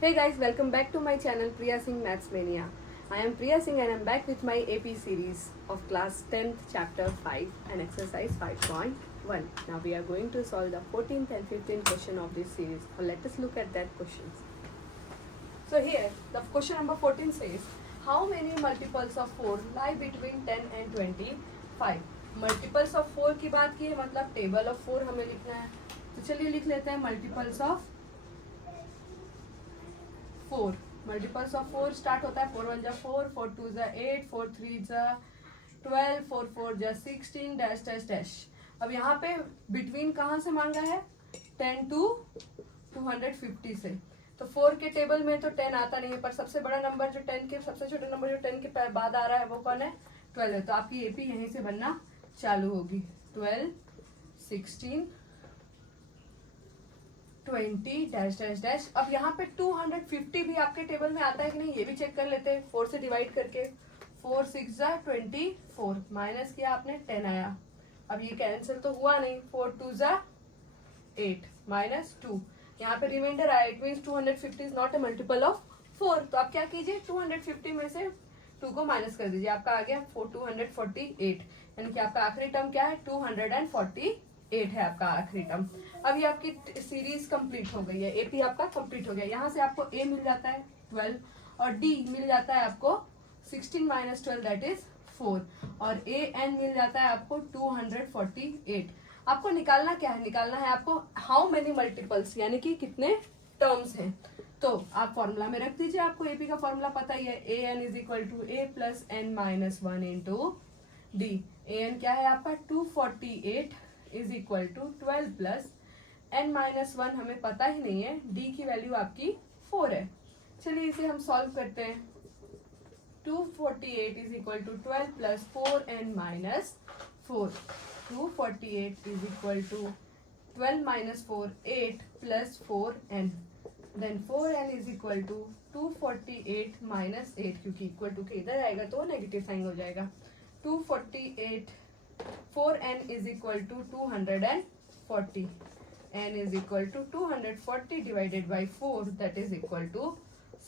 Hey guys, welcome back to my channel Priya Singh Maths Mania. I am Priya Singh and I am back with my AP series of class 10th chapter 5 and exercise 5.1. Now we are going to solve the 14th and 15th question of this series. So let us look at that questions. So here the question number 14 says, how many multiples of 4 lie between 10 and 25? Multiples of 4 की बात की है, मतलब table of 4 हमें लिखना है. तो चलिए लिख लेते हैं multiples of 4. Multiples of 4 start होता है 4 1 जा 4, 4 2 जा 8, 4 3 जा 12, 4 4 जा 16 डैश डैश डैश. अब यहाँ पे बिटवीन कहाँ से मांगा है? 10 to 250 से. तो 4 के टेबल में तो 10 आता नहीं है, पर सबसे बड़ा नंबर जो 10 के, सबसे छोटा नंबर जो 10 के बाद आ रहा है वो कौन है? 12 है. तो आपकी एपी यहीं से बनना चालू होगी. 12, 16, 20 डैश डैश डैश. अब यहाँ पे 250 भी आपके टेबल में आता है कि नहीं, ये भी चेक कर लेते हैं 4 से डिवाइड करके. 4 6 जा 24, माइनस किया आपने 10 आया. अब ये कैंसिल तो हुआ नहीं. 4 2 जा 8 माइनस 2, यहाँ पे रिमाइंडर आया. It means 250 is not a multiple of 4. तो आप क्या कीजिए, 250 में से 2 को माइनस कर दीजिए. आपका आ गया 248, यानी कि आपका आखिरी टर्म क्या है? 248 है आपका आखिरी टर्म. अब ये आपकी सीरीज कंप्लीट हो गई है, एपी आपका कंप्लीट हो गया. यहाँ से आपको ए मिल जाता है 12 और डी मिल जाता है आपको 16 माइनस 12 दैट इज 4 और ए एन मिल जाता है आपको 248. आपको निकालना क्या है? निकालना है आपको हाउ मेनी मल्टीपल्स, यानी कि कितने टर्म्स हैं. तो आप फॉर्मूला में रख दीजिए. आपको एपी का फॉर्मूला पता ही है. A n is equal to a plus n minus 1 into d. A n क्या है आपका? 248 is equal to 12 plus n minus 1 हमें पता ही नहीं है. डी की वैल्यू आपकी 4 है. चलिए इसे हम सॉल्व करते हैं. 248 is equal to 12 plus 4 n minus 4. 248 is equal to 12 minus 4 8 plus 4 n. Then 4 n is equal to 248 minus 8, क्योंकि इक्वल टू के इधर आएगा तो नेगेटिव साइन हो जाएगा. 248 4n is equal to 240. n is equal to 240 divided by 4, that is equal to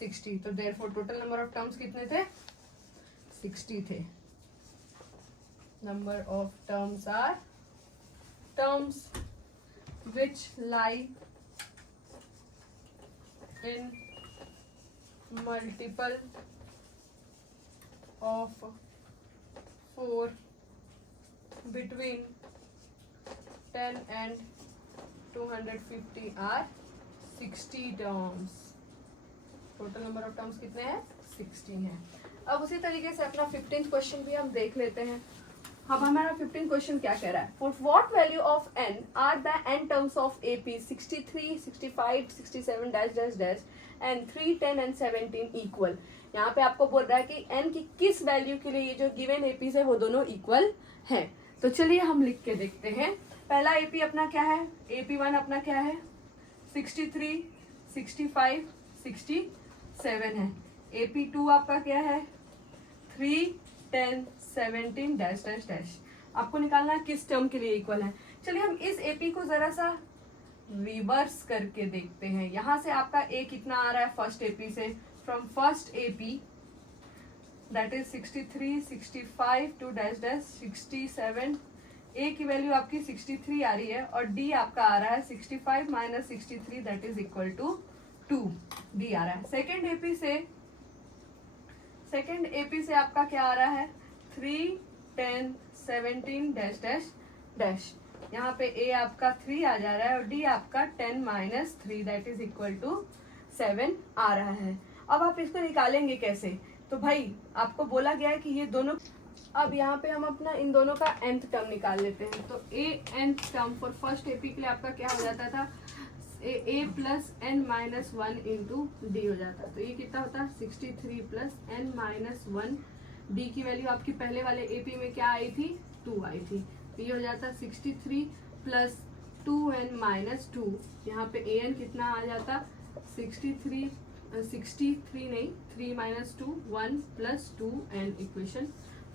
60. तो therefore total number of terms कितने थे? 60 थे. Number of terms are terms which lie in multiple of 4 between 10 and 250 are 60 terms. Total number of terms कितने हैं? 60 हैं. अब उसी तरीके से अपना 15th क्वेश्चन भी हम देख लेते हैं. अब हमारा 15th क्वेश्चन क्या कह रहा है? For what value of n are the n terms of AP 63, 65, 67 dash dash dash and 3, 10 and 17 equal. यहाँ पे आपको बोल रहा है कि n की किस वैल्यू के लिए ये जो गिवन एपीज है वो दोनों इक्वल हैं. तो चलिए हम लिख के देखते हैं. पहला एपी अपना क्या है? AP1 अपना क्या है? 63, 65, 67 है. AP2 आपका क्या है? 3, 10, 17 डैश डैश डैश. आपको निकालना है किस टर्म के लिए इक्वल है. चलिए हम इस एपी को जरा सा रिवर्स करके देखते हैं. यहाँ से आपका ए कितना आ रहा है फर्स्ट एपी से? From first AP that is 63, 65 two dash dash 67. A की वैल्यू आपकी 63 आ रही है और डी आपका आ रहा है 65 minus 63 that is equal to 2. D आ रहा है. सेकेंड एपी से आपका क्या आ रहा है? 3, 10, 17 डैश डैश डैश. यहाँ पे ए आपका 3 आ जा रहा है और डी आपका 10 minus 3 that is equal to 7 आ रहा है. अब आप इसको निकालेंगे कैसे? तो भाई आपको बोला गया है कि ये दोनों. अब यहाँ पे हम अपना इन दोनों का nth टर्म निकाल लेते हैं. तो a nth term for first AP के लिए आपका क्या हो जाता था? A plus n minus 1 into d हो जाता. तो ये कितना होता है? 63 प्लस एन माइनस 1. डी की वैल्यू आपकी पहले वाले एपी में क्या आई थी? 2 आई थी. तो ये हो जाता 63 प्लस 2n माइनस 2. यहाँ पे ए एन कितना आ जाता? 63 नहीं, 3 minus 2 1 plus 2 an equation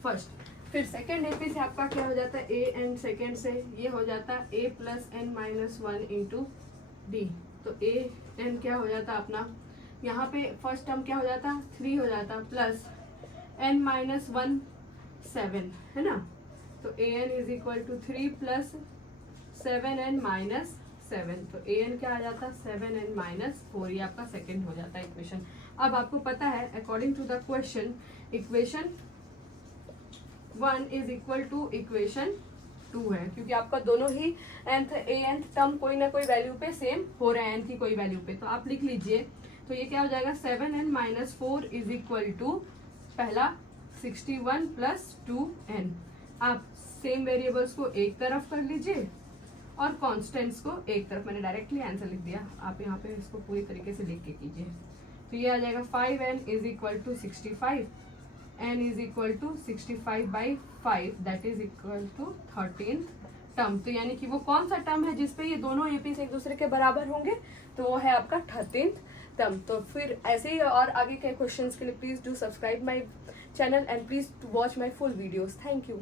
first. फिर सेकेंड एपी से आपका क्या हो जाता है? ए एन सेकेंड से ये हो जाता है a plus n minus 1 into d. तो ए एन क्या हो जाता है अपना? यहाँ पे फर्स्ट टर्म क्या हो जाता, 3 हो जाता, प्लस n माइनस 1 7 है ना, तो an is equal to 3 plus 7n minus 7, तो an क्या आ जाता, 7n माइनस 4, ये आपका सेकेंड हो जाता है इक्वेशन। अब आपको पता है according to the question equation 1 is equal to equation 2 है, क्योंकि आपका दोनों ही nth टर्म कोई ना कोई वैल्यू पे सेम हो रहा है, n की कोई वैल्यू पे, तो आप लिख लीजिए। तो ये क्या हो जाएगा, 7n minus 4 is equal to पहला 61 प्लस 2n। आप सेम वेरिएबल्स को एक तरफ कर लीजिए और कॉन्स्टेंट्स को एक तरफ, मैंने डायरेक्टली आंसर लिख दिया, आप यहाँ पे इसको पूरी तरीके से लिख के कीजिए। तो ये आ जाएगा 5n is equal to 65, n is equal to 65/5 that is equal to 13th term. तो यानी कि वो कौन सा टर्म है जिसपे ये दोनों एपीस एक दूसरे के बराबर होंगे, तो वो है आपका 13th टर्म। तो फिर ऐसे ही और आगे के क्वेश्चंस के लिए please do subscribe my channel and please watch my full videos. Thank you.